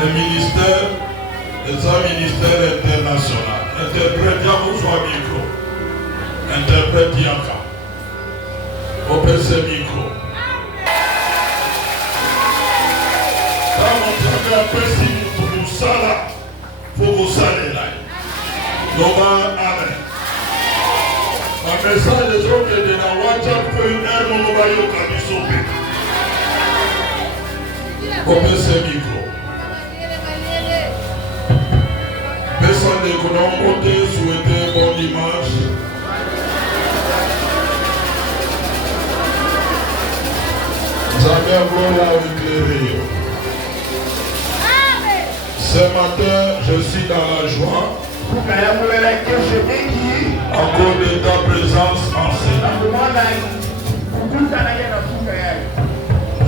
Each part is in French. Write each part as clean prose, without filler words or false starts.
le ministère, les ministère international. Interprète Yamouzoua micro. Interprète Yaka. Opère ce micro. Quand on travaille un peu si pour nous ça là, faut vous saler là. Amen. Un message des autres qui est de la WhatsApp pour une heure, on va y aller. Opère ce micro. Personne ne connaît côté souhaiter bon dimanche. Jamais gloire éclairé. Ce matin, je suis dans la joie. À cause de ta présence enseignante.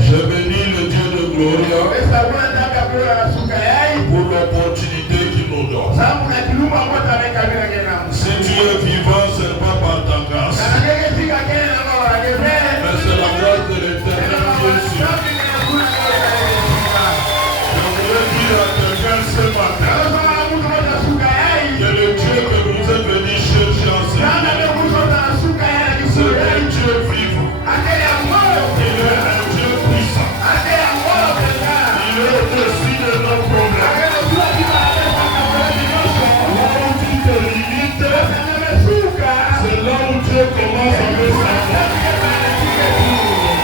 Je bénis le Dieu de gloire pour l'opportunité qu'il nous donne. Si tu es vivant, ce n'est pas par ta grâce, mais c'est la grâce de l'Éternel Jésus. Je voudrais dire à quelqu'un ce matin que le Dieu que vous êtes venu chercher en ce moment, c'est un Dieu vivant. Il est un Dieu puissant. Il est au-dessus de nos problèmes. Là où tu te limites, c'est là où Dieu commence à me savoir.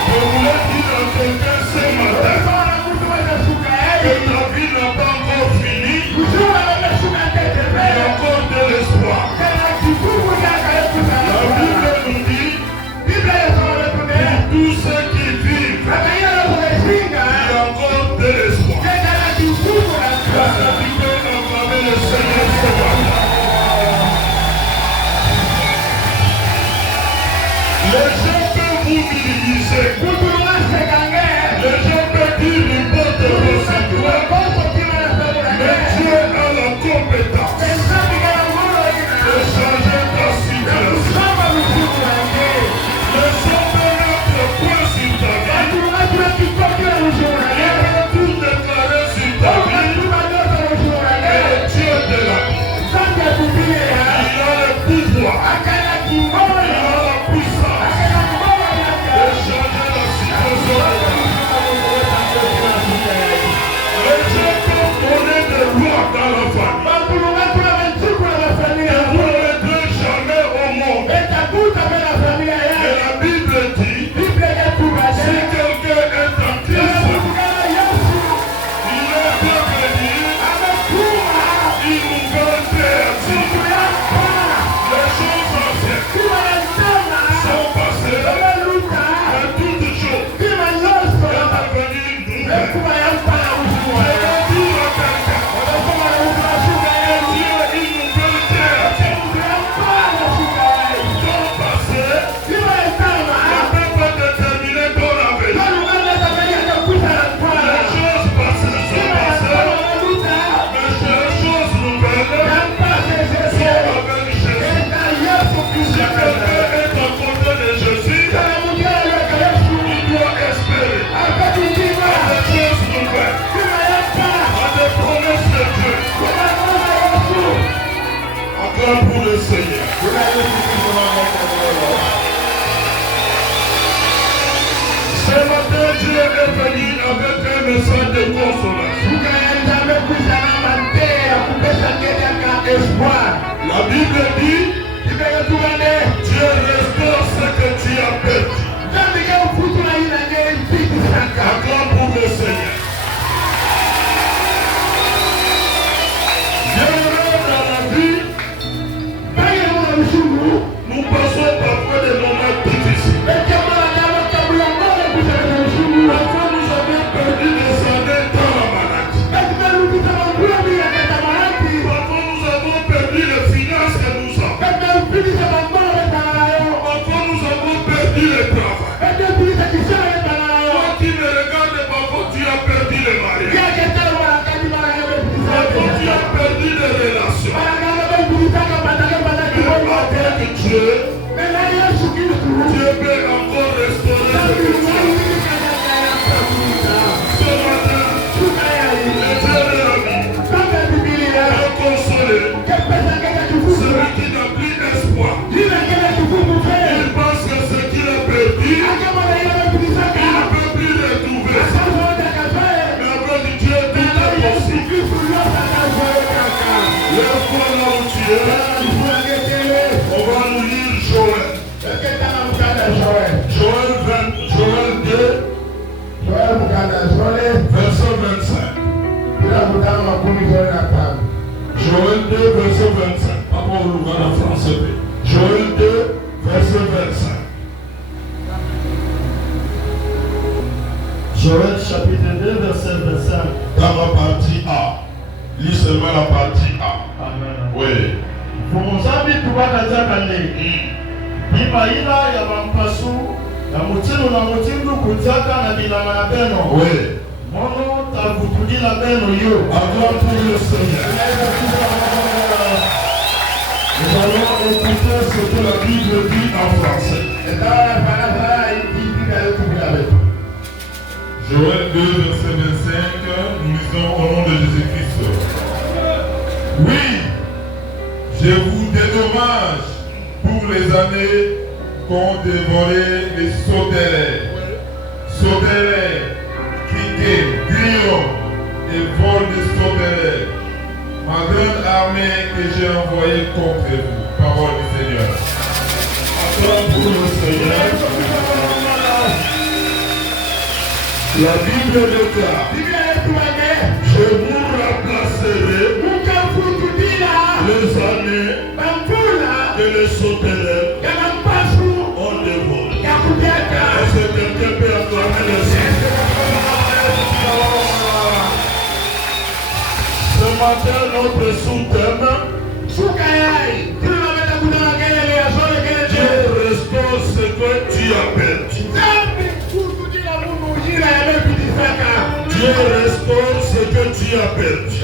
Je voulais dire à quelqu'un ce matin que ta vie n'a pas encore fini. Il y a encore de l'espoir. La Bible nous dit, pour tous ceux qui vivent, il y a encore de l'espoir. Grâce à Dieu, acclamer le Seigneur ce matin. Les gens peuvent vous minimiser. Les gens peuvent dire n'importe quoi sur toi. Mais Dieu a la compétence de changer ta situation. Les gens peuvent mettre point sur ta vie. Ils peuvent tout déclarer sur ta vie. Et le Dieu de la vie, il a le pouvoir, il a la puissance de changer la situation. Les gens peuvent donner des lois dans la famille. Et vous ne les donnez jamais au monde. Et la Bible dit, si quelqu'un est en Christ, il est bien béni, il nous fait créatif. Les choses anciennes sont passées, et toutes choses sont devenues nouvelles. Je vais dire à quelqu'un, Dieu est une nouvelle créative. Ton passé ne peut pas déterminer ton avenir. Les choses passées sont passées, mais les choses nouvelles sont avec Jésus. Si quelqu'un est à côté de Jésus, il doit espérer à des choses nouvelles, à des promesses de Dieu. Acclame pour le Seigneur. Ce matin, Dieu est venu avec un message de consolation. La Bible dit, Dieu restaure ce que tu as perdu. Acclame pour le Seigneur. Bienvenue dans la vie, nous passons parfois des moments difficiles. Parfois nous avons perdu des années dans la maladie. Dieu, on va nous lire Joël. Joël 2, verset 25. Joël 2, verset 25. Papa, on le voit en français. Joël 2, verset 25. Joël chapitre 2, verset 25. Dans la partie A. Lis seulement la partie A. Amen. Oui. Vumuzambi tubakazakane. Imaila ya mampasu na mutinu na mutindu kuzaka na bilama ya beno. Oui. Mono tabutulila beno yo. Avant pour le Seigneur. Nous allons écouter ce que la Bible dit en français. Joël 2, verset 25, nous lisons au nom de Jésus-Christ. Oui, je vous dédommage pour les années qu'ont dévoré les sauterelles. Sauterelles, criquets, grillons et volent des sauterelles. Ma grande armée que j'ai envoyée contre vous. Parole du Seigneur. Acclame pour le Seigneur. La Bible déclare, je vous remplacerai les années que les sauterelles ont dévoré. Est-ce que quelqu'un peut acclamer le Seigneur? Ce matin, notre sous-thème, Dieu restaure ce que tu as perdu. Dieu restaure ce que tu as perdu.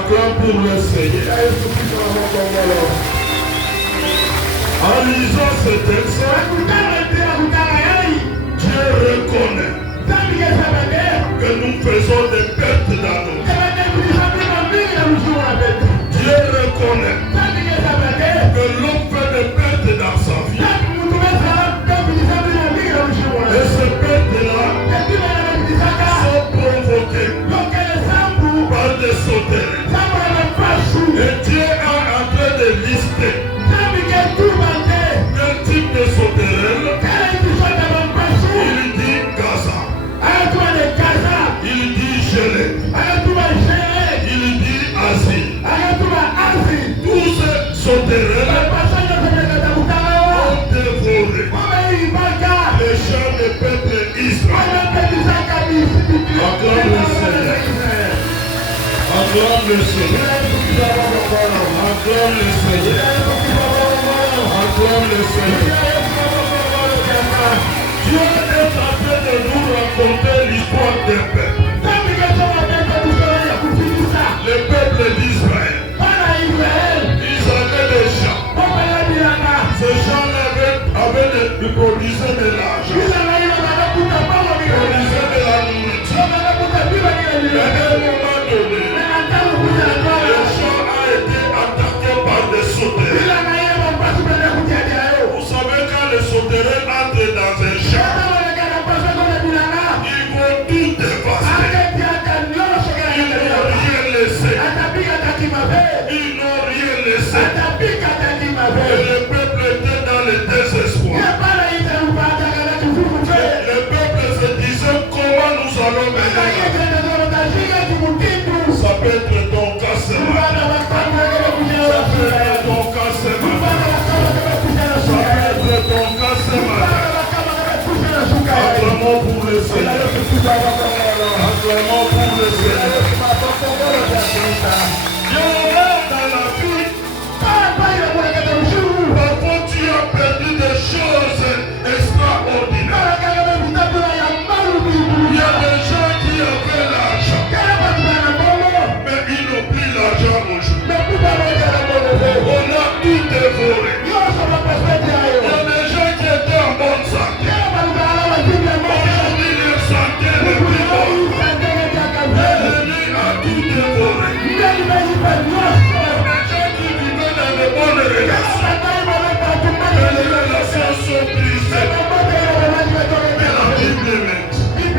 Acclame pour le Seigneur. En lisant ce texte, Dieu reconnaît que nous faisons des pertes dans nos vies. Dieu reconnaît que l'homme fait des pertes dans sa vie. Et ces pertes-là sont provoquées par des sauterelles. Et Dieu est en train de lister quel type de sauterelle. Il dit Gaza. Il dit gelé. Il dit Asie. Tous ces sauterelles ont dévoré les champs du peuple Israël. Acclame le Seigneur. Acclame le Seigneur. Acclame le Seigneur. Acclame le Seigneur. Dieu est en train de nous raconter l'histoire des peuples. Le peuple d'Israël. Ils avaient des champs. Ces gens-là avaient produisé de l'argent. Produisaient de la nourriture. Mais à un moment donné, le champ a été attaqué par des sauterelles. Vous savez, quand les sauterelles entrent dans un champ, ils vont tout dévaster. Ils n'ont rien laissé. Ils n'ont rien laissé. Et le peuple était dans le désespoir. Le peuple se disait comment nous allons mener. Ça peut être ton cas ce matin. Ça peut être ton cas ce matin. Ça peut être ton cas ce matin. Acclamons pour le Seigneur. Acclamons pour le Seigneur. Dieu est dans la vie. Parfois tu as perdu des choses extraordinaires. Il y a des gens qui avaient l'argent, mais ils n'ont plus l'argent aujourd'hui. On a tout dévoré. Il y a des gens qui étaient en bonne santé. Aujourd'hui, leur santé n'est plus bonne. L'ennemi a tout dévoré. Il y a des gens qui vivaient dans de bonnes relations. Mais les relations sont brisées. Mais la Bible dit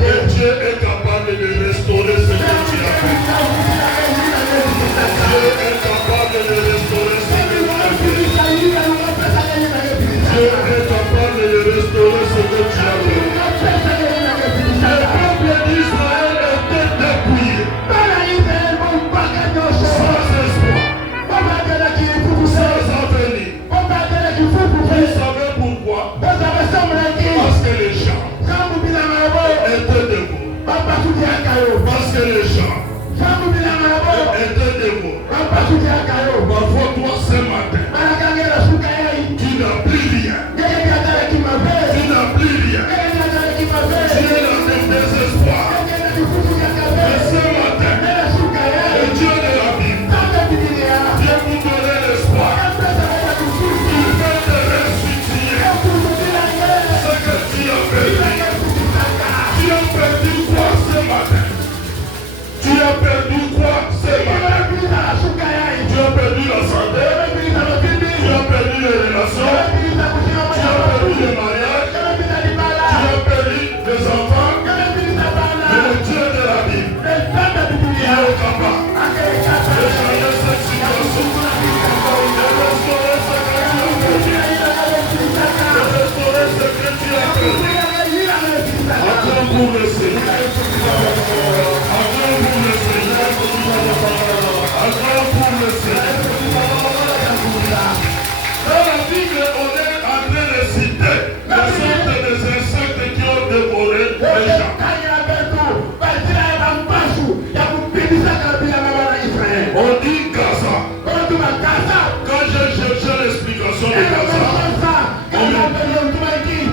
que Dieu est capable de restaurer ce que tu as fait.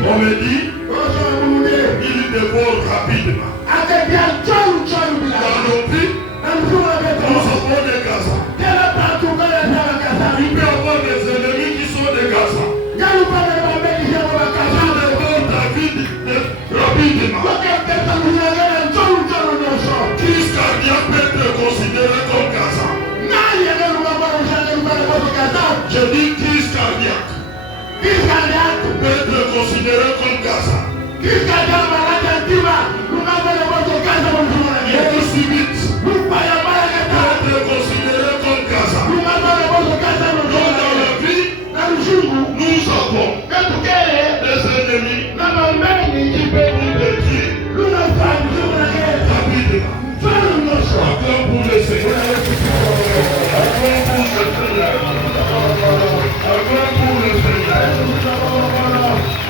On me dit, il dévore rapidement. Dans nos vies, nous avons des Gaza. Il peut y avoir des ennemis qui sont des Gaza. Il dévore David rapidement. Crise cardiaque peut être considéré comme Gaza. Je dis crise cardiaque. Peut être considéré comme Gaza. Mort subite peut être considéré comme Gaza. Donc dans la vie, nous avons des ennemis qui peuvent nous détruire rapidement. Acclame pour le Seigneur. Acclame pour le Seigneur. Acclame pour le Seigneur.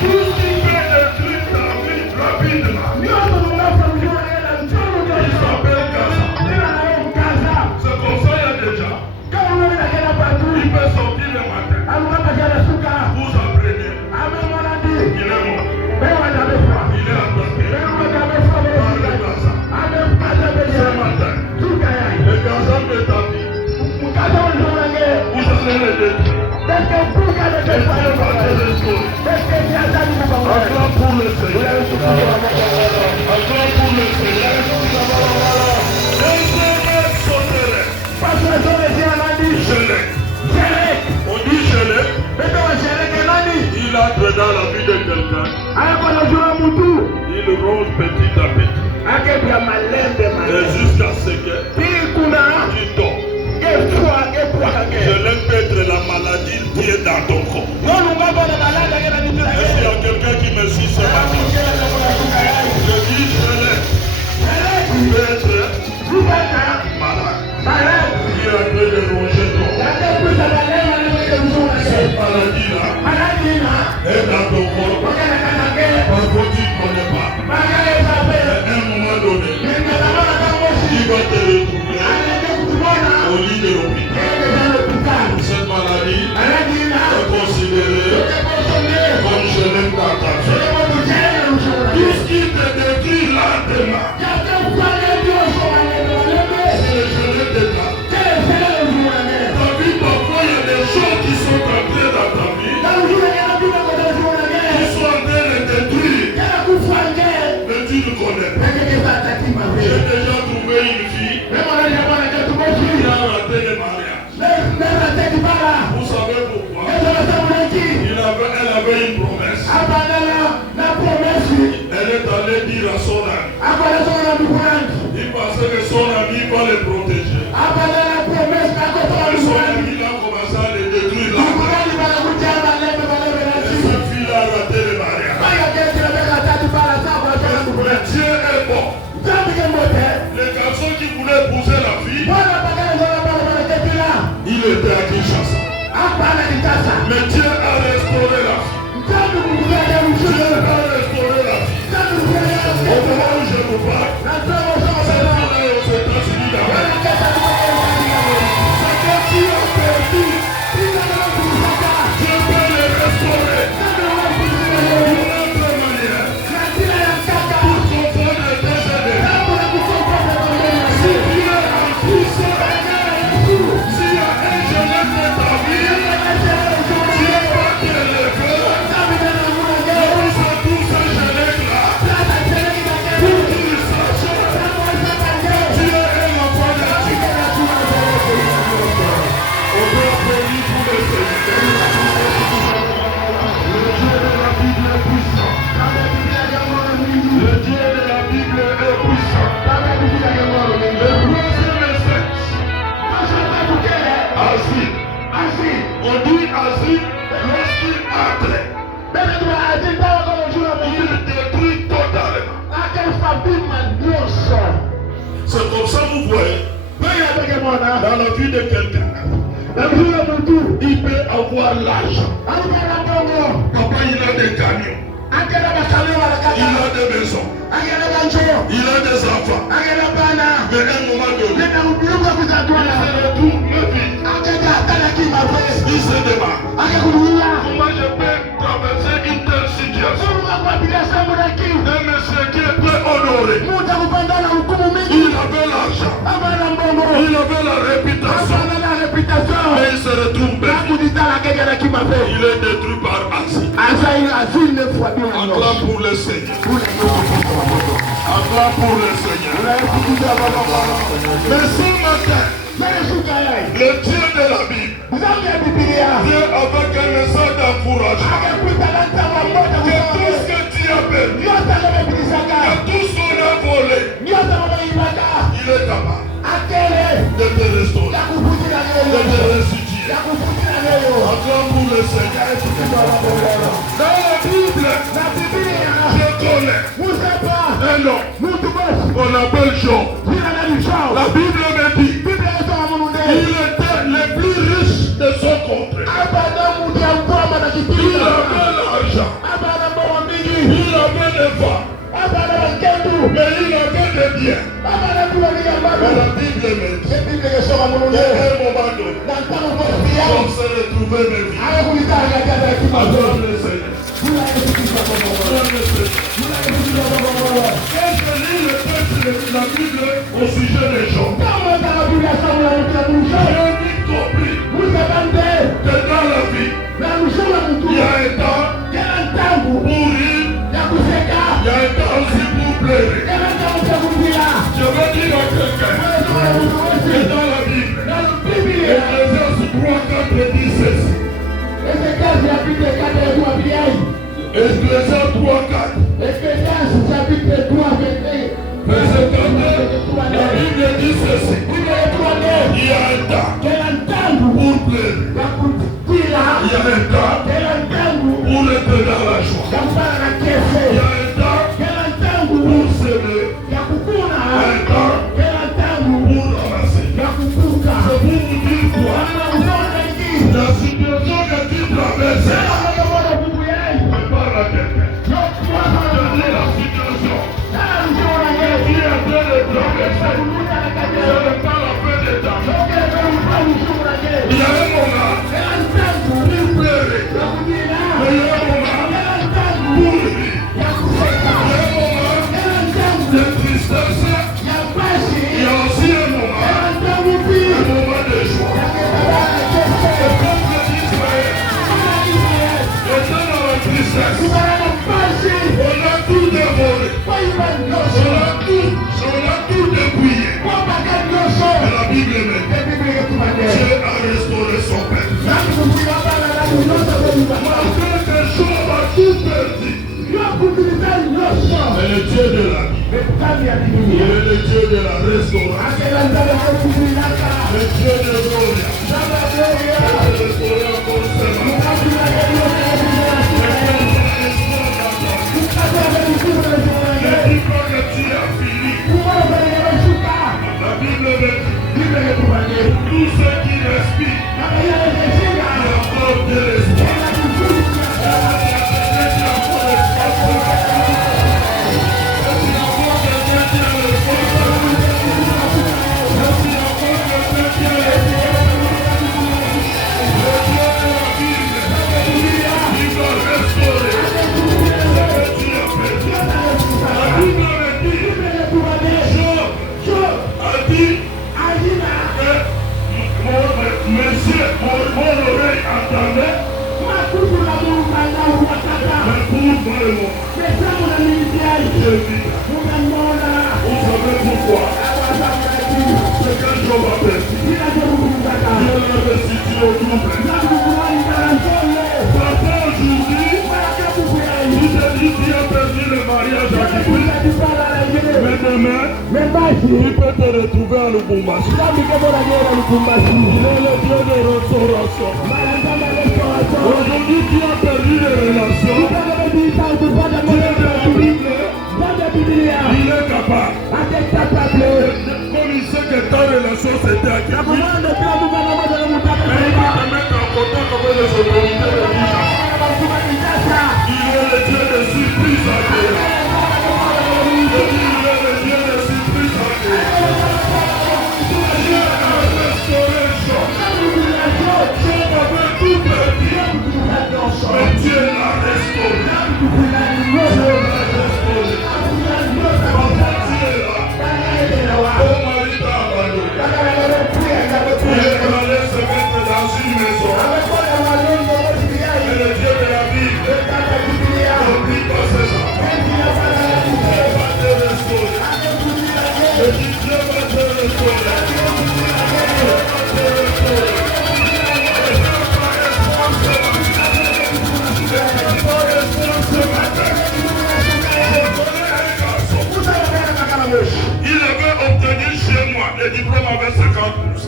Tout ce qui fait détruire ta vie rapidement, il s'appelle Gaza. C'est comme ça il y a des gens. Il peut sortir le matin. Vous apprenez. Il est mort. Il est attaqué par le Gaza. Ce matin, le Gaza de ta vie, vous allez le détruire. Acclame pour le Seigneur. Acclame pour le Seigneur. On dit gelé. Il entre dans la vie de quelqu'un. Il ronge petit à petit. Et jusqu'à ce que tu tombes. Gelé peut être la maladie qui est dans ton corps. Est-ce qu'il y a quelqu'un qui me suit ce matin? Je dis gelé. Peut être malade. Qui est en train de ronger ton corps. Cette maladie-là est dans ton corps. Parfois tu ne connais pas. Mais à un moment donné, tu vas te retrouver au lit de l'hôpital. Cette maladie est considérée comme gelée dans ta vie. Tout ce qui te détruit lentement, c'est le gelé de ta vie. Ta vie, parfois, il y a des choses qui sont entrées dans ta vie, qui sont en train de détruire, mais tu ne connais pas. J'ai déjà trouvé une fille qui a raté le mariage. Vous savez pourquoi? Elle avait une promesse. Elle est allée dire à son ami. Il pensait que son ami va le protéger. Mais son ami a commencé à le détruire là. Et cette fille a raté le mariage. Mais Dieu est bon. Les garçons qui voulaient épouser la fille, il était à Kinshasa. Mais Dieu a restauré la fille. Dieu a restauré la fille. Au moment où je vous parle, cette fille est aux États-Unis d'Amérique. C'est que tu as perdu. Dieu peut le restaurer. D'une autre manière, pour comprendre le décédé. Si Dieu est en puissance, s'il y a un gelé de ta vie, Dieu va te lever. Nous sommes tous un gelé là. Pour qu'ils sachent que Dieu est l'enfant de Dieu. On peut applaudir pour le Seigneur. Le Dieu de la Bible est puissant. Le Dieu de la Bible est puissant. Le troisième sexe. Asile. On dit asile lorsqu'il entre. Il détruit totalement. C'est comme ça vous voyez. Dans la vie de quelqu'un, il peut avoir l'argent. Papa, il a des camions. Il a des maisons. Il a des enfants. Mais à un moment donné, il se retourne le vide. Il se demande comment je peux traverser une telle situation. Un monsieur qui est très honoré. Il avait l'argent. Il avait la réputation. Mais il se retrouve bête. Il est détruit par asile. Acclame pour le Seigneur. Acclame pour le Seigneur. Mais ce matin, le Dieu de la Bible vient avec un message d'encouragement. Que tout ce que tu as perdu, que tout ce qu'on a volé, il est capable de te restaurer, de te restituer. Acclame pour le Seigneur. Dans la Bible, je connais un homme qu'on appelle Job. La Bible me dit il était le plus riche de son contrée. Il avait l'argent. Il avait les femmes. Mais il avait des biens. Mais la Bible me dit qu'à un moment donné, on se retrouvait mes vies. Acclame le Seigneur. Quand je lis le texte de la Bible au sujet des gens, j'ai vite compris que dans la vie, il y a un temps pour rire, il y a un temps aussi pour pleurer. Je veux dire à quelqu'un que dans la Bible, Ecclésiaste 3:4 dit ceci. Ecclésiaste 3:4. Verset 32, la Bible dit ceci. Il y a un temps pour pleurer. Il y a un temps pour être dans la joie. Il y a un temps pour s'aimer. Un temps pour ramasser. C'est pour vous dire quoi? La situation que tu traverses, prépare à quelqu'un. Je dis la situation. Qui est en train de traverser, ce n'est pas la fin des temps. Il y a un moment pour pleurer. Il y a un moment pour rire. Il y a un moment de tristesse. Il y a aussi un moment de joie. Le peuple d'Israël était dans la tristesse. On a tout dévoré. On a tout dépouillé. Mais la Bible me dit Dieu a restauré son peuple. Malgré que Job a tout perdu, c'est le Dieu de la vie. Il est le Dieu de la restauration. Le Dieu de gloria. Il a restauré encore ses mains. Ne dis pas que tu as fini. La Bible me dit tous ceux qui respirent, il y a encore de l'espoir. Monsieur, mon oreille entendait, mais pour moi, je vis. Vous savez pourquoi? C'est quand Job a perdu. Dieu l'a restitué au double. Papa, aujourd'hui, il te dit qu'il a perdu le mariage à Kiboué. Mais demain, il peut te retrouver à Lubumbashi. Il est le Dieu de restauration. Aujourd'hui, tu as perdu les relations. Dieu de la Bible Il est capable. Comme il sait que ta relation c'était à qui. Mais il va te mettre en contact avec les autorités de l'État. Il est le Dieu de surprise à Dieu. Il est le Dieu de surprise à Dieu. Dieu a restauré Job. Job avait tout perdu. Mais Dieu l'a restauré. Dieu l'a restauré. Ton mari t'a abandonné. Il est allé se mettre dans une maison. Et le Dieu de la Bible n'oublie pas ses enfants. Dieu va te restaurer. Je dis Dieu va te restaurer. Dieu va te restaurer. Et Dieu va restaurer ce matin. Dieu va restaurer ce matin. Je connais un garçon. Il avait obtenu chez moi le diplôme avec 50 pouces.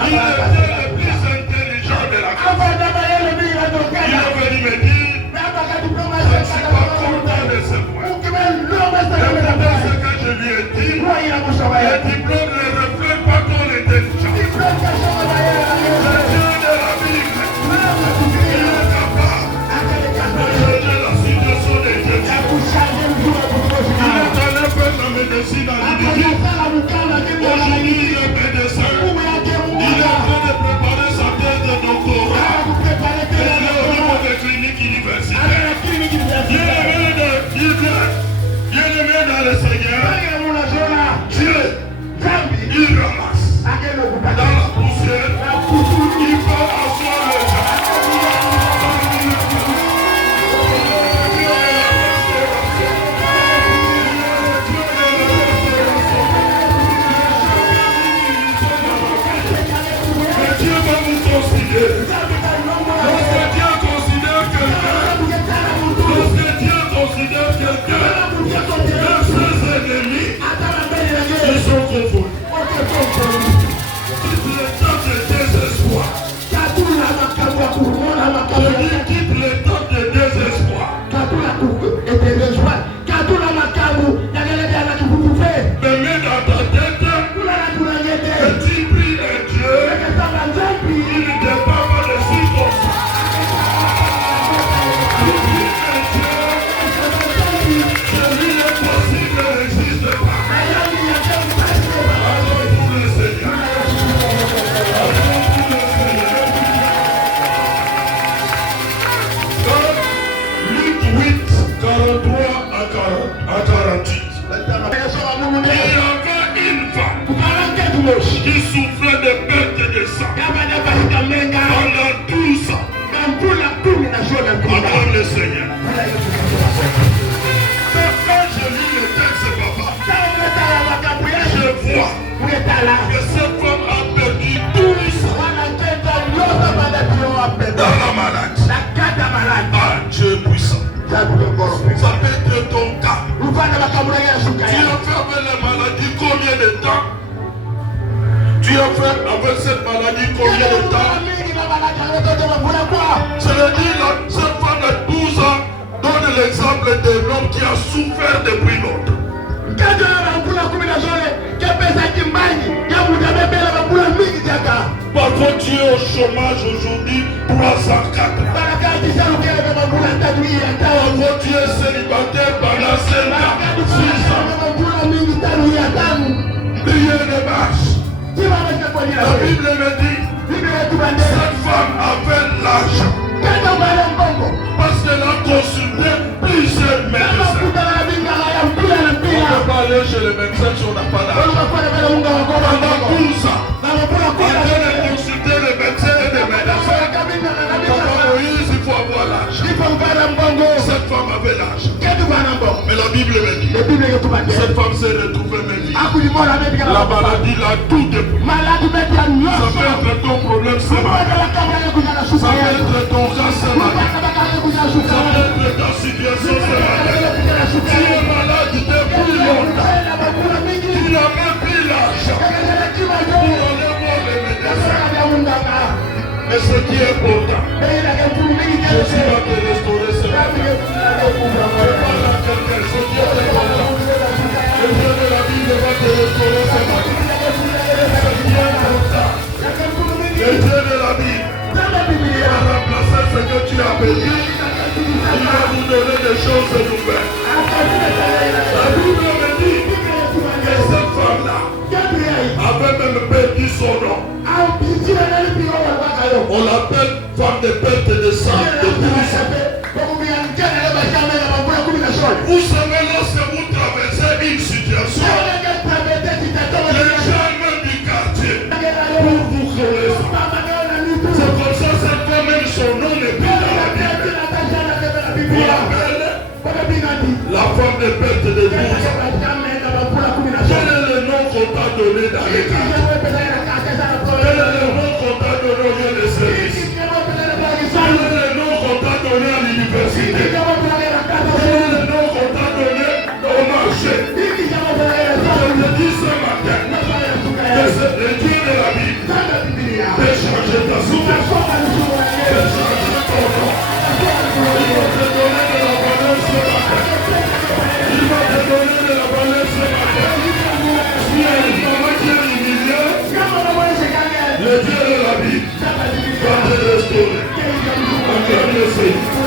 Il était le plus intelligent de la classe. Il est venu me dire, je ne suis pas content de ce point. Écoutez ce que je lui ai dit, le diplôme ne reflète pas ton intelligence. Le Dieu de la Bible, il est capable de changer la situation des gens. Il est allé faire la médecine à l'Université. Aujourd'hui, il est médecin. Il est en train de préparer sa thèse de doctorat. Il est au niveau des cliniques universitaires. Bien-aimé dans le Seigneur, Dieu, il ramasse dans la poussière. Il va asseoir le gens. Dieu va vous considérer. Lorsque Dieu considère quelqu'un, même ses ennemis, ils sont confondus. Quitte le temps de désespoir. Je dis quitte le temps de désespoir. Mais mets dans ta tête que tu pries un Dieu. Il ne dépend pas de circonstances. Tu pries un Dieu. Celui l'impossible n'existe pas. Allons pour le Seigneur. Allons pour le Seigneur. Luc 8, 43 à 48. Il y avait une femme qui souffrait de perte de sang pendant 12 ans. Adore le Seigneur. Quand je lis le texte, papa, je vois que cette femme a perdu 12 ans dans la maladie. Ah, Dieu puissant. Ça peut être ton cas. Tu as fait avec la maladie combien de temps? Tu as fait avec cette maladie combien de temps? Je le dis là, cette femme de 12 ans donne l'exemple de l'homme qui a souffert depuis longtemps. Parfois tu es au chômage aujourd'hui 304 ans. Parfois tu es célibataire pendant 5 ans, 6 ans. Rien ne marche. La Bible me dit, cette femme avait l'argent parce qu'elle a consulté plusieurs médecins. On ne peut pas aller chez le médecin si on n'a pas d'argent. Pendant 12 ans, en train de consulter les médecins et les médecins. Papa Moïse, il faut avoir l'argent. Cette femme avait l'argent. Mais la Bible me dit, cette femme s'est retrouvée médicale. La maladie l'a tout dépouillé. Ça peut être ton problème ce matin. Ça peut être ton cas ce matin. Ça peut être ta situation ce matin. Tu es malade depuis longtemps. Tu n'as même plus l'argent pour aller voir les médecins. Mais ce qui est important, Jésus va te restaurer ce matin. Prépare à quelqu'un, ce qui est béni. Il va vous donner des choses nouvelles. La Bible me dit que cette femme-là avait même perdu son nom. On l'appelle femme de perte de sang, de pousse. Vous savez, lorsque vous traversez une situation, les gens même du quartier pour vous connaître. C'est comme ça, cette femme, même son nom n'est plus dans la Bible. On l'appelle la femme de perte de pousse. Quel est le nom qu'on t'a donné dans les quartiers? Quel est le nom qu'on t'a donné au lieu de service? Quel est le nom qu'on t'a donné à l'université? Quel est le nom qu'on t'a donné au marché? Je te dis ce matin que c'est le Dieu de la Bible peut changer ta situation, peut changer ton nom. Il va te donner de la valeur ce matin. Il va te donner de la valeur ce matin. Si il y a une femme qui est humiliée, le Dieu de la Bible va te restaurer. Acclame le Seigneur.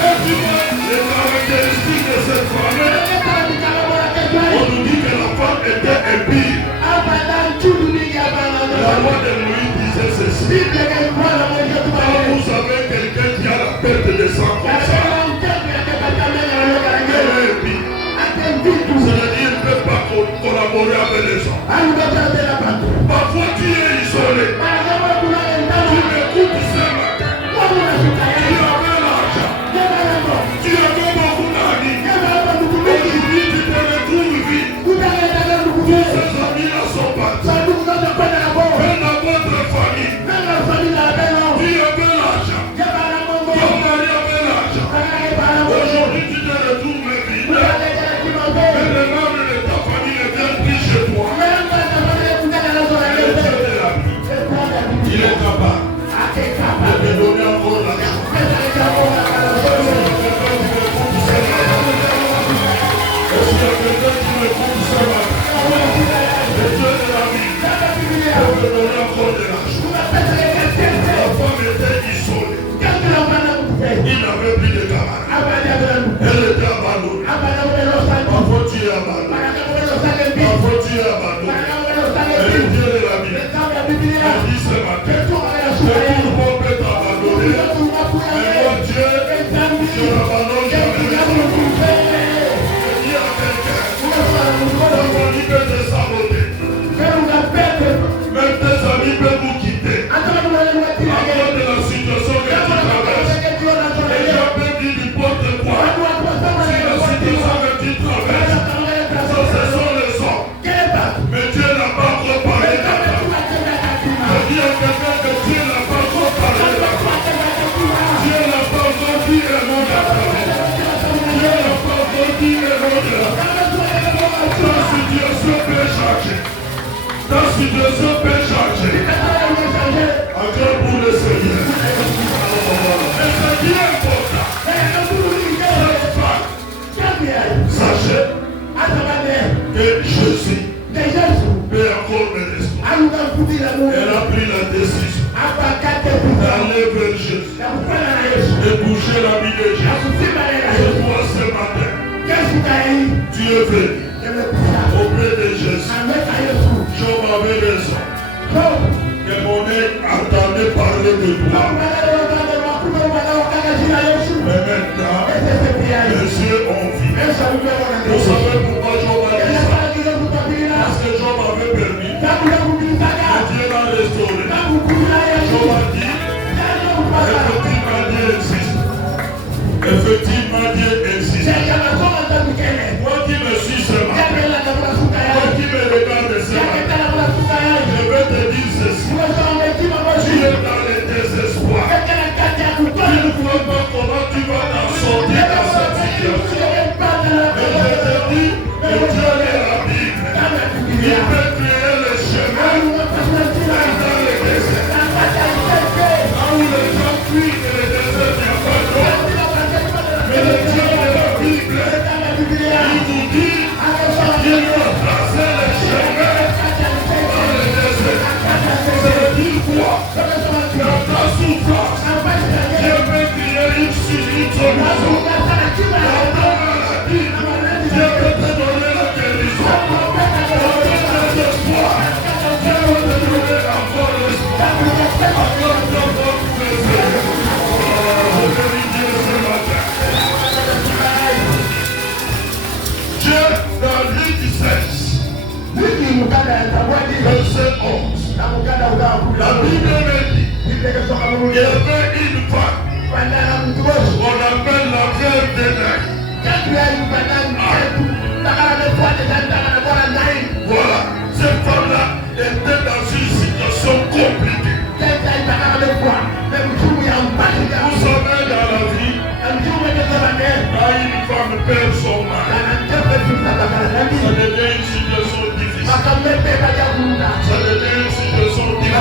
Et puis moi, les caractéristiques de cette femme, on nous dit que la femme était impie. La loi de Moïse disait ceci. Quand vous avez quelqu'un qui a la perte de sang comme ça, elle est impie. C'est-à-dire qu'il ne peut pas collaborer avec les gens. Parfois tu es isolé. Tu m'écoutes ce matin. Tu avais l'argent. Tu avais beaucoup d'amis. Aujourd'hui tu te retrouves vide. Tous ces amis-là sont partis. Même dans votre famille. Tu avais l'argent. Ton mari avait l'argent. Aujourd'hui tu te retrouves vide. Mais les membres de ta famille ne viennent plus chez toi. Il est capable de te donner encore l'argent. Est-ce qu'il y a quelqu'un qui m'écoute ce matin? Le Dieu de la vie peut te donner encore de l'argent. La femme était isolée. Il n'avait plus de camarades. Elle était abandonnée. Parfois tu es abandonné. Parfois tu es abandonné. Et le Dieu de la vie me dit ce matin que tout le monde peut t'abandonner. Mais moi Dieu, je n'abandonne jamais. Il y a quelqu'un, ta famille peut te saboter. Même tes amis peuvent vous quitter. À cause de la situation que tu traverses. Les gens peuvent dire n'importe quoi. Si la situation que tu traverses, ça ce sont les hommes. Mais Dieu n'a pas encore parlé de ta vie. Je dis à quelqu'un que Dieu n'a pas encore parlé de ta vie. Dieu n'a pas encore dit le nom de ta vie. Dieu n'a pas encore dit le nom de la vie. Ta situation peut changer. Ta situation peut changer. Acclame pour le Seigneur. Et c'est bien important. Cette femme, sachez que Jésus peut encore me restaurer. Elle a pris la décision d'aller vers Jésus, de toucher la vie de Jésus. Et toi ce matin, tu es venu auprès de Jésus. Job avait raison. Que mon œil entendait parler de toi. Mais maintenant, les yeux ont vu. Vous savez pourquoi Job a dit ça? l'espoir. Donne-moi l'espoir. Dieu va te donner encore l'espoir. Encore ton plaisir. Oh, bénis Dieu ce matin. Dieu, dans Luc 16, verset 11, la Bible me dit, il y avait une femme, on appelle la veuve de Naïn. Voilà, cette femme-là était dans une situation compliquée. Vous savez, dans la vie, quand une femme perd son mari, ça devient une situation difficile. Ça devient une situation difficile.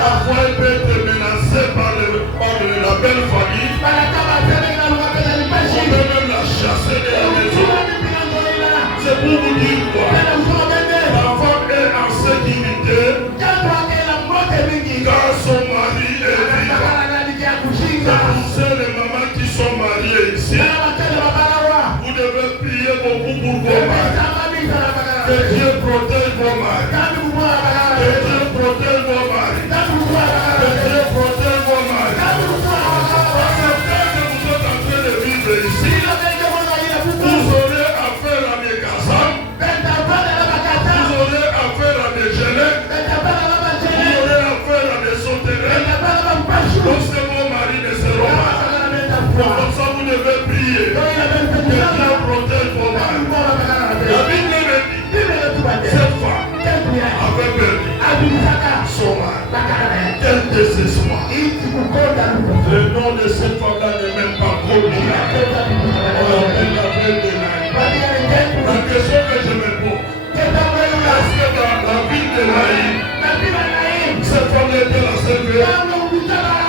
Parfois, elle peut être menacée par la belle famille. On peut même la chasser de la maison. C'est pour vous dire quoi? La femme est en sécurité quand son mari est vivant. C'est les mamans qui sont mariées ici. Vous devez prier beaucoup pour vos maris. Que Dieu protège vos maris. Que Dieu protège vos maris. Que Dieu protège vos maris. Parce que quand vous êtes en train de vivre ici, vous aurez affaire à des Kassam. Vous aurez affaire à des Gelets. Vous aurez affaire à des sauterelles. Donc c'est vos maris ne seront pas. Comme ça vous devez prier. Que Dieu protège vos maris. La Bible me dit, cette femme avait perdu son mari. Quel désespoir. Le nom de cette femme-là n'est même pas connu. On l'appelle la veuve de Naïn. La question que je me pose, est-ce que dans la ville de Naïn, cette femme était la seule veuve?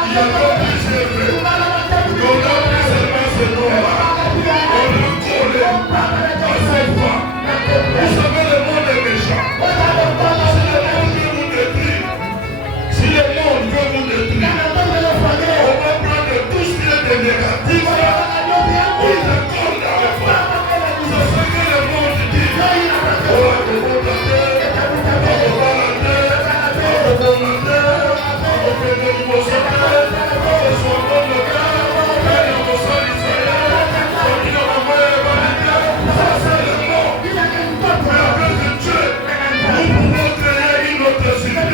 Il y avait plusieurs veuves. On a pris seulement ce nom-là. On l'a collé à cette femme. Vous savez, le monde est méchant. Si le monde veut vous détruire, on va prendre tout ce qui est négatif. On le colle à la femme. C'est ce que le monde dit. On va te condamner, on va la terre, on va la terre, on va faire des nouveaux secrets, on va soit comme le cas, on va faire des nouveaux Israël, on dit on va voir les validés. Ça c'est le monde. Mais avec Dieu, nous pouvons créer une autre cité.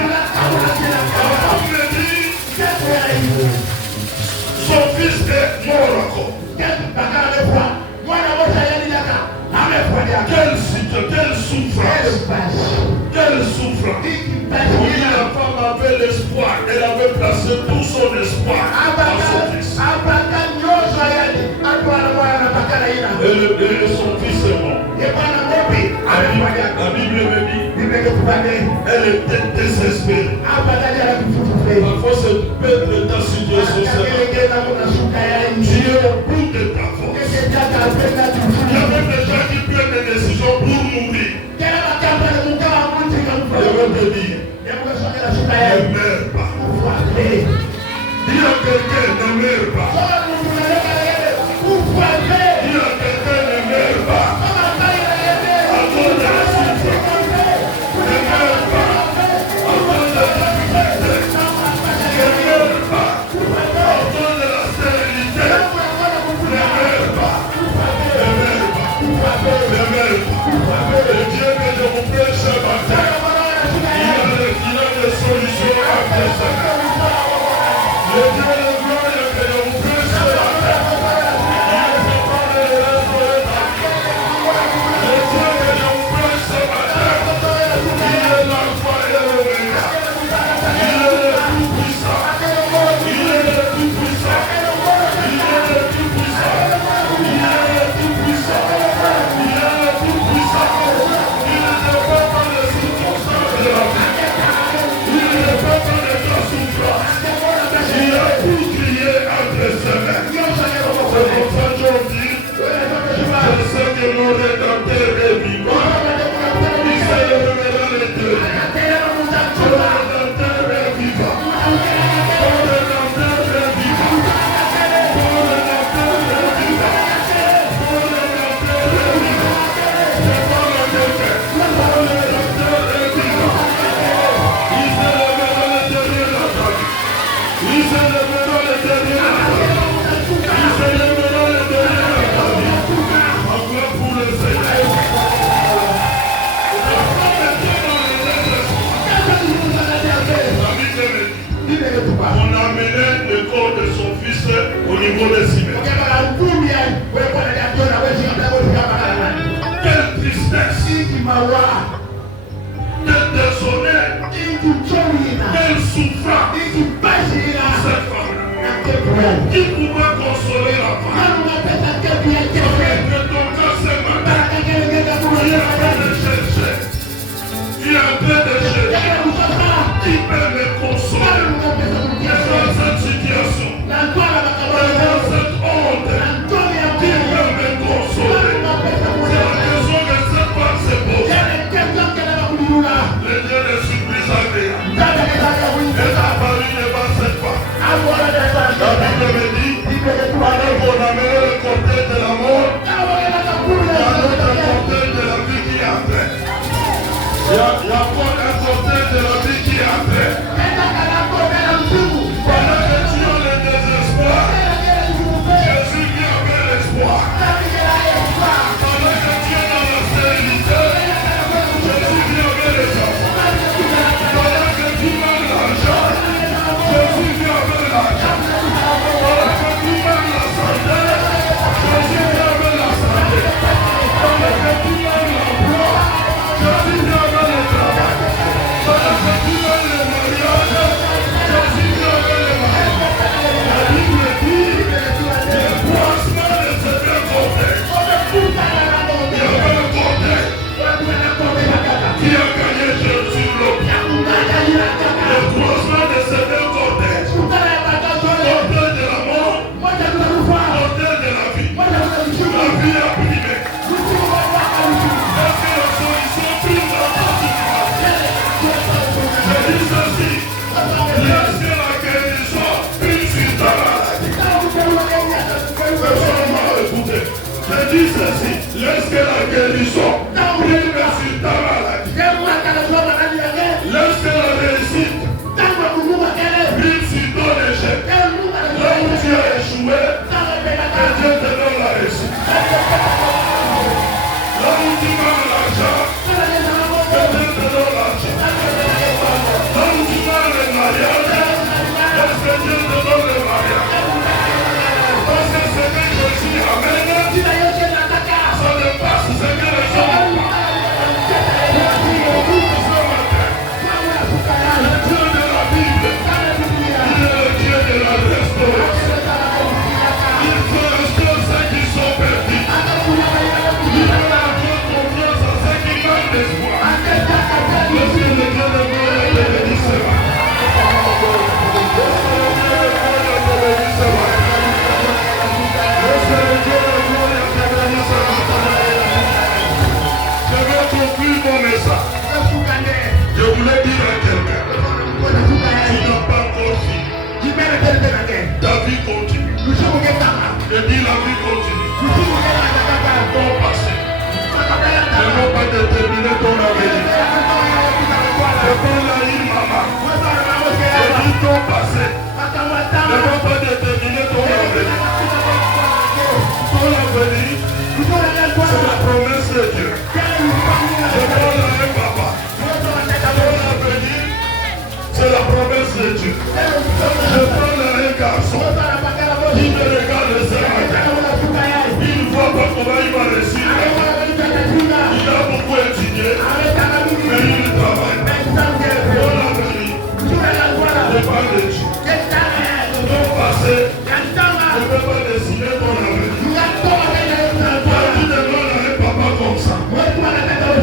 Son fils est mort encore. Quelle souffrance. Quelle souffrance. Oui, la femme avait l'espoir. Elle avait placé tout son espoir dans son fils. Et son fils est mort. La Bible me dit, elle était désespérée. Parfois, c'est peut être ta situation. Tu es au bout de ta force. Il y a même des gens qui prennent des décisions pour mourir. Je veux te dire, ne meurs pas. Dis à quelqu'un, ne meurs pas. Dis à quelqu'un, ne meurs pas. À cause de la souffrance. Ne meurs pas. À cause de la difficulté. Ne meurs pas. À cause de la stérilité. Ne meurs pas. Ne meurs pas. Ne meurs pas. Le Dieu que je vous prêche ce matin, il a des solutions à présent. Le Dieu de gloire que je vous prêche ce matin, il est capable de restaurer ta vie. Le Dieu que je vous prêche ce matin, il est l'alpha et l'oméga. Il est le tout-puissant. Il est le tout-puissant. Il est le tout-puissant. Il est le tout-puissant. Il est le tout-puissant. Il ne dépend pas des circonstances de la vie. Il ne dépend pas de ta souffrance. Il a tout crié entre ses mains. C'est pour ça qu'aujourd'hui, je sais que mon Rédempteur est vivant. Il se lèvera les deux. Mon Rédempteur est vivant. Mon Rédempteur est vivant. Mon Rédempteur est vivant. Mon Rédempteur est vivant. C'est pas la de désolé, quelle souffrance cette femme-là. Qui pouvait consoler la femme? Que ton cœur ce matin, tu es en train de chercher. Qui peut me consoler dans cette situation, dans cette honte? Qui peut me consoler? C'est la question que cette femme se pose. Le Dieu des surprises agréables est apparu devant cette femme. La Bible me dit, pendant qu'on amène le côté de la mort, il y a l'autre côté de la vie qui est entrée. Il y a encore un côté de la vie qui est entrée. Pendant que tu as le désespoir, Jésus vient avec l'espoir. Pendant que tu es dans la stérilité, Jésus vient avec les enfants. Pendant que tu manques l'argent, Jésus vient avec l'argent. Pendant que tu manques la santé, Jésus vient avec la santé. Pendant que tu manques l'emploi, Jésus vient avec le travail. Pendant que tu manques le mariage, Jésus vient avec le mariage. La Bible dit, le croissement de ces deux côtés. Il y avait un côté qui a gagné Jésus l'autre. Le croissement de ces deux côtés. Côté de la mort, côté de la vie. La vie a primé. Est-ce que les solutions prises à je dis ceci, laissez la guérison prise sur ta maladie. Personne m'a écouté. Je dis ceci, laisse que la guérison prime sur ta maladie. Laisse que la réussite prime sur ton échec. Là où tu as échoué, que Dieu te donne la réussite. Là où tu manques l'argent, que Dieu te donne l'argent. Là où tu manques le mariage, laisse que Dieu te donne le mariage. Parce que ce que Jésus amène, ça dépasse ce que les hommes font. Ce matin, le Dieu de la Bible, il est le Dieu de la restauration. Il faut restaurer ceux qui sont perdus. Il faut avoir confiance à ceux qui manquent d'espoir. Parce que le Dieu de gloire te bénit ce matin. Je vais conclure mon message. Je voulais dire à quelqu'un, tu n'as pas encore fini. Ta vie continue. Je dis la vie continue. Ton passé ne va pas déterminer ton avenir. Je prends la ligne, maman. Je dis ton passé ne va pas déterminer ton avenir. Ton avenir, c'est la promesse de Dieu. Je parle à un papa. Ton avenir, c'est la promesse de Dieu. Je parle à un garçon qui me regarde ce matin. Il ne voit pas comment il va réussir. Il a beaucoup étudié, mais il travaille. Ton avenir, je parle de Dieu. Ton passé ne peut pas dessiner ton avenir. Tu demandes à un papa comme ça.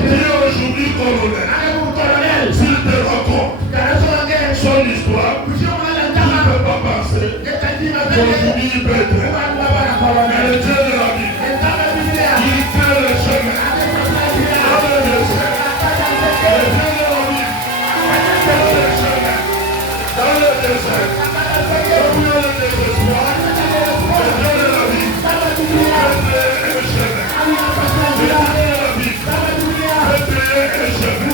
Qui est aujourd'hui colonel. S'il te raconte son histoire, tu ne peux pas passer. Aujourd'hui, il peut être. Mais le Dieu de la Bible, il fait le chemin dans le désert. Le Dieu de la Bible fait le chemin dans le désert. Où il y a le désespoir, le Dieu de la Bible fait un chemin. Le Dieu de la Bible fait un chemin.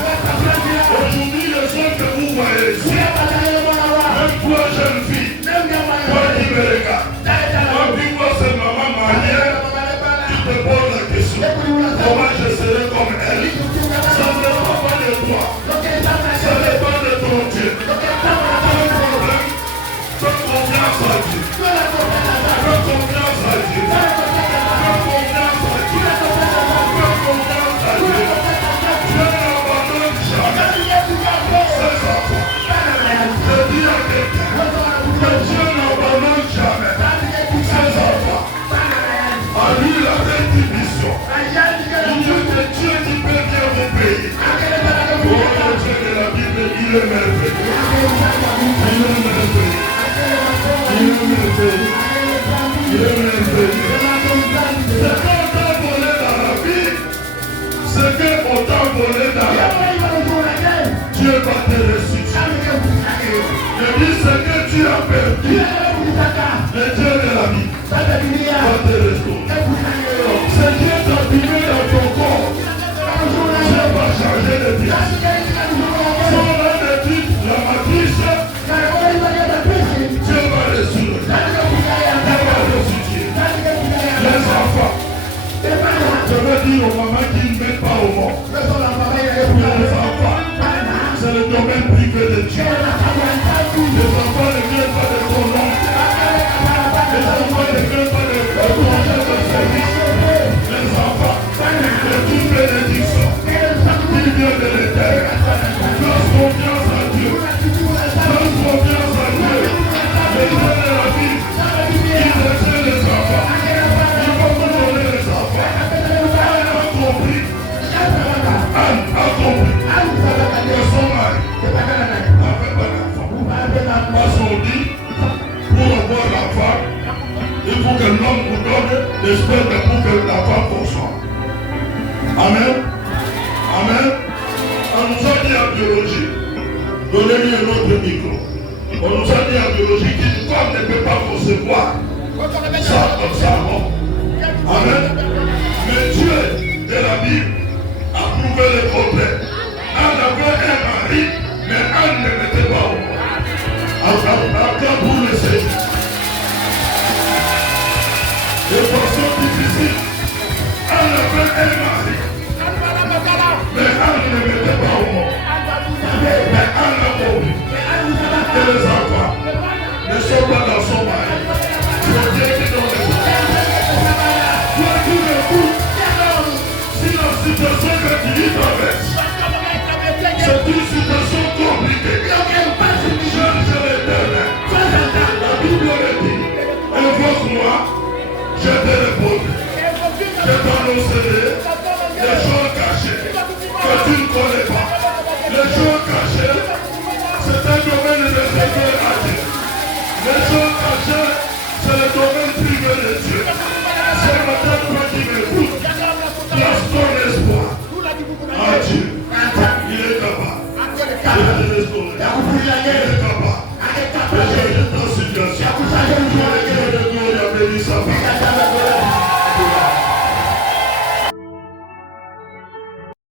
Aujourd'hui, le son que vous voyez ici, même toi, jeune fille, toi qui me regardes, est merveilleux. Il est merveilleux. Il est merveilleux. Ce qu'on t'a volé dans la vie, ce qu'on t'a volé dans la vie, Dieu va te restituer. Je dis ce que tu as perdu, le Dieu de la vie va te restaurer. Ce qui est abîmé dans ton corps, Dieu va changer de pièce. Son nom de titre, la matrice, Dieu va restaurer. Dieu va restituer. Les enfants, je veux dire aux mamans qui ne mettent pas au monde. Les enfants, c'est le domaine privé de Dieu. Les enfants ne viennent pas de ton nom. Les enfants ne viennent pas de ton chef de service. Les enfants, c'est une bénédiction qui vient de l'éternel. Fasse confiance à Dieu. Fasse confiance à Dieu. Le Dieu de la vie, il retient les enfants. Il va vous donner les enfants. Anne a compris. Anne a compris que son mari n'avait pas d'enfant. Parce qu'on dit, pour avoir l'enfant, il faut que l'homme vous donne l'espèce pour que la femme conçoive. Amen. Amen. On nous a dit en biologie, donnez-lui un autre micro. On nous a dit en biologie qu'une femme ne peut pas concevoir ça comme ça. Amen. Mais Dieu de la Bible a prouvé le contraire. Anne avait un mari, mais Anne ne mettait pas au monde. Encore pour le Seigneur. Les portions difficiles. Anne avait un mari, mais Anne ne mettait pas au monde. Mais Anne a compris que les enfants ne sont pas dans son mari. C'est Dieu qui donne les enfants. Toi qui m'écoutes, si la situation que tu y traverses, c'est une situation compliquée. Cherche l'éternel. La Bible le dit. Invoque-moi, je te répondrai. Je t'annoncerai les choses cachées que tu ne connais pas. Les choses cachées, c'est un domaine réservé à Dieu. Les choses cachées, c'est le domaine privé de Dieu. C'est le matin toi qui m'écoutes. Place ton espoir à Dieu. Il est capable de te restaurer.